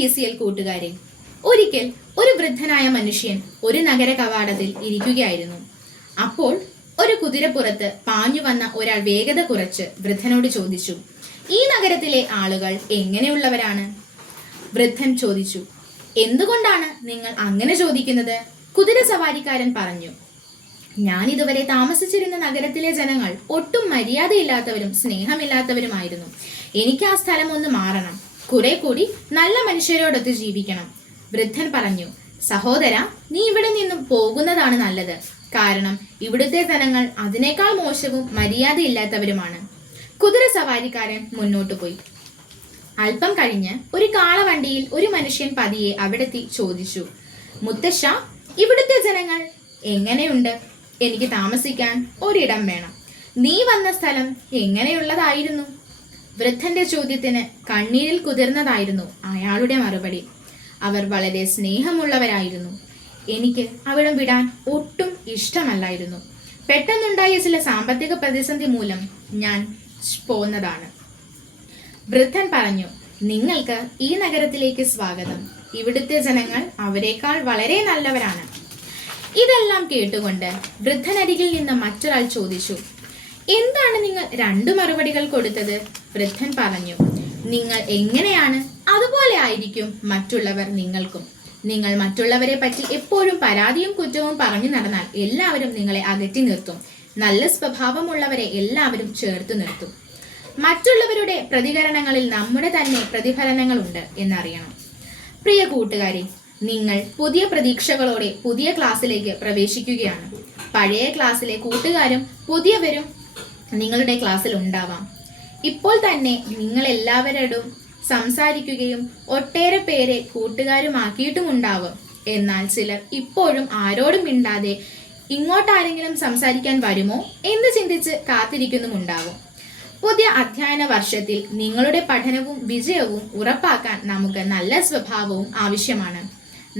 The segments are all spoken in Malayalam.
PCL കൂട്ടുകാരെ, ഒരിക്കൽ ഒരു വൃദ്ധനായ മനുഷ്യൻ ഒരു നഗര കവാടത്തിൽ ഇരിക്കുകയായിരുന്നു. അപ്പോൾ ഒരു കുതിരപ്പുറത്ത് പാഞ്ഞു വന്ന ഒരാൾ വേഗത കുറച്ച് വൃദ്ധനോട് ചോദിച്ചു, ഈ നഗരത്തിലെ ആളുകൾ എങ്ങനെയുള്ളവരാണ്? വൃദ്ധൻ ചോദിച്ചു, എന്തുകൊണ്ടാണ് നിങ്ങൾ അങ്ങനെ ചോദിക്കുന്നത്? കുതിര സവാരിക്കാരൻ പറഞ്ഞു, ഞാൻ ഇതുവരെ താമസിച്ചിരുന്ന നഗരത്തിലെ ജനങ്ങൾ ഒട്ടും മര്യാദയില്ലാത്തവരും സ്നേഹമില്ലാത്തവരുമായിരുന്നു. എനിക്ക് ആ സ്ഥലം ഒന്ന് മാറണം, കുറെ കൂടി നല്ല മനുഷ്യരോടൊത്ത് ജീവിക്കണം. വൃദ്ധൻ പറഞ്ഞു, സഹോദര, നീ ഇവിടെ നിന്നും പോകുന്നതാണ് നല്ലത്. കാരണം ഇവിടുത്തെ ജനങ്ങൾ അതിനേക്കാൾ മോശവും മര്യാദയില്ലാത്തവരുമാണ്. കുതിര സവാരിക്കാരൻ മുന്നോട്ടു പോയി. അല്പം കഴിഞ്ഞ് ഒരു കാളവണ്ടിയിൽ ഒരു മനുഷ്യൻ പതിയെ അവിടെത്തി ചോദിച്ചു, മുത്തശ്ശ, ഇവിടുത്തെ ജനങ്ങൾ എങ്ങനെയുണ്ട്? എനിക്ക് താമസിക്കാൻ ഒരിടം വേണം. നീ വന്ന സ്ഥലം എങ്ങനെയുള്ളതായിരുന്നു? വൃദ്ധന്റെ ചോദ്യത്തിന് കണ്ണീരിൽ കുതിർന്നതായിരുന്നു അയാളുടെ മറുപടി. അവർ വളരെ സ്നേഹമുള്ളവരായിരുന്നു. എനിക്ക് അവിടം വിടാൻ ഒട്ടും ഇഷ്ടമല്ലായിരുന്നു. പെട്ടെന്നുണ്ടായ ചില സാമ്പത്തിക പ്രതിസന്ധി മൂലം ഞാൻ പോന്നതാണ്. വൃദ്ധൻ പറഞ്ഞു, നിങ്ങൾക്ക് ഈ നഗരത്തിലേക്ക് സ്വാഗതം. ഇവിടുത്തെ ജനങ്ങൾ അവരെക്കാൾ വളരെ നല്ലവരാണ്. ഇതെല്ലാം കേട്ടുകൊണ്ട് വൃദ്ധനരികിൽ നിന്ന് മറ്റൊരാൾ ചോദിച്ചു, എന്താണ് നിങ്ങൾ രണ്ടു മറുപടികൾ കൊടുത്തത്? വൃദ്ധൻ പറഞ്ഞു, നിങ്ങൾ എങ്ങനെയാണ് അതുപോലെ ആയിരിക്കും മറ്റുള്ളവർ നിങ്ങൾക്കും. നിങ്ങൾ മറ്റുള്ളവരെ പറ്റി എപ്പോഴും പരാതിയും കുറ്റവും പറഞ്ഞു നടന്നാൽ എല്ലാവരും നിങ്ങളെ അകറ്റി നിർത്തും. നല്ല സ്വഭാവമുള്ളവരെ എല്ലാവരും ചേർത്ത് നിർത്തും. മറ്റുള്ളവരുടെ പ്രതികരണങ്ങളിൽ നമ്മുടെ തന്നെ പ്രതിഫലനങ്ങളുണ്ട് എന്നറിയണം. പ്രിയ കൂട്ടുകാരെ, നിങ്ങൾ പുതിയ പ്രതീക്ഷകളോടെ പുതിയ ക്ലാസ്സിലേക്ക് പ്രവേശിക്കുകയാണ്. പഴയ ക്ലാസ്സിലെ കൂട്ടുകാരും പുതിയവരും നിങ്ങളുടെ ക്ലാസ്സിൽ ഉണ്ടാവാം. ഇപ്പോൾ തന്നെ നിങ്ങൾ എല്ലാവരോടും സംസാരിക്കുകയും ഒട്ടേറെ പേരെ കൂട്ടുകാരുമാക്കിയിട്ടുമുണ്ടാവും. എന്നാൽ ചിലർ ഇപ്പോഴും ആരോടും മിണ്ടാതെ ഇങ്ങോട്ടാരെങ്കിലും സംസാരിക്കാൻ വരുമോ എന്ന് ചിന്തിച്ച് കാത്തിരിക്കുന്നുമുണ്ടാവും. പുതിയ അധ്യയന വർഷത്തിൽ നിങ്ങളുടെ പഠനവും വിജയവും ഉറപ്പാക്കാൻ നമുക്ക് നല്ല സ്വഭാവവും ആവശ്യമാണ്.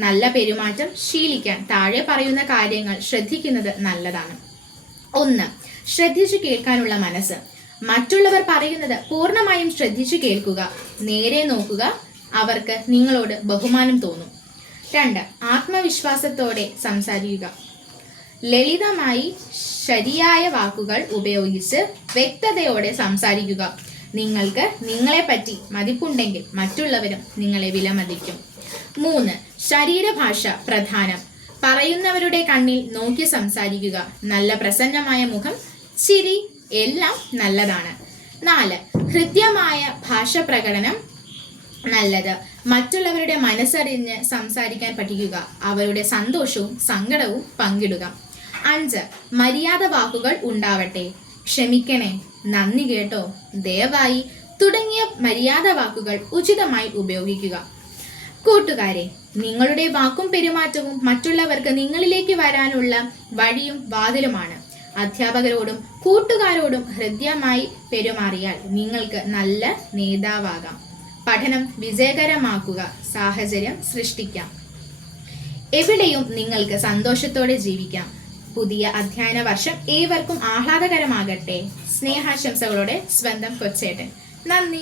നല്ല പെരുമാറ്റം ശീലിക്കാൻ താഴെ പറയുന്ന കാര്യങ്ങൾ ശ്രദ്ധിക്കുന്നത് നല്ലതാണ്. 1. ശ്രദ്ധിച്ചു കേൾക്കാനുള്ള മനസ്സ്. മറ്റുള്ളവർ പറയുന്നത് പൂർണ്ണമായും ശ്രദ്ധിച്ചു കേൾക്കുക. നേരെ നോക്കുക. അവർക്ക് നിങ്ങളോട് ബഹുമാനം തോന്നും. 2. ആത്മവിശ്വാസത്തോടെ സംസാരിക്കുക. ലളിതമായി ശരിയായ വാക്കുകൾ ഉപയോഗിച്ച് വ്യക്തതയോടെ സംസാരിക്കുക. നിങ്ങൾക്ക് നിങ്ങളെപ്പറ്റി മതിപ്പുണ്ടെങ്കിൽ മറ്റുള്ളവരും നിങ്ങളെ വിലമതിക്കും. 3. ശരീരഭാഷ പ്രധാനം. പറയുന്നവരുടെ കണ്ണിൽ നോക്കി സംസാരിക്കുക. നല്ല പ്രസന്നമായ മുഖം, ചിരി എല്ലാം നല്ലതാണ്. 4. ഹൃദ്യമായ ഭാഷ പ്രകടനം നല്ലത്. മറ്റുള്ളവരുടെ മനസ്സറിഞ്ഞ് സംസാരിക്കാൻ പഠിക്കുക. അവരുടെ സന്തോഷവും സങ്കടവും പങ്കിടുക. 5. മര്യാദ വാക്കുകൾ ഉണ്ടാവട്ടെ. ക്ഷമിക്കണേ, നന്ദി കേട്ടോ, ദയവായി തുടങ്ങിയ മര്യാദ വാക്കുകൾ ഉചിതമായി ഉപയോഗിക്കുക. കൂട്ടുകാരെ, നിങ്ങളുടെ വാക്കും പെരുമാറ്റവും മറ്റുള്ളവർക്ക് നിങ്ങളിലേക്ക് വരാനുള്ള വഴിയും വാതിലുമാണ്. അധ്യാപകരോടും കൂട്ടുകാരോടും ഹൃദ്യമായി പെരുമാറിയാൽ നിങ്ങൾക്ക് നല്ല നേതാവാകാം. പഠനം വിജയകരമാക്കുക. സാഹചര്യം സൃഷ്ടിക്കാം. എവിടെയും നിങ്ങൾക്ക് സന്തോഷത്തോടെ ജീവിക്കാം. പുതിയ അധ്യയന വർഷം ഏവർക്കും ആഹ്ലാദകരമാകട്ടെ. സ്നേഹാശംസകളോടെ സ്വന്തം കൊച്ചേട്ടൻ. നന്ദി.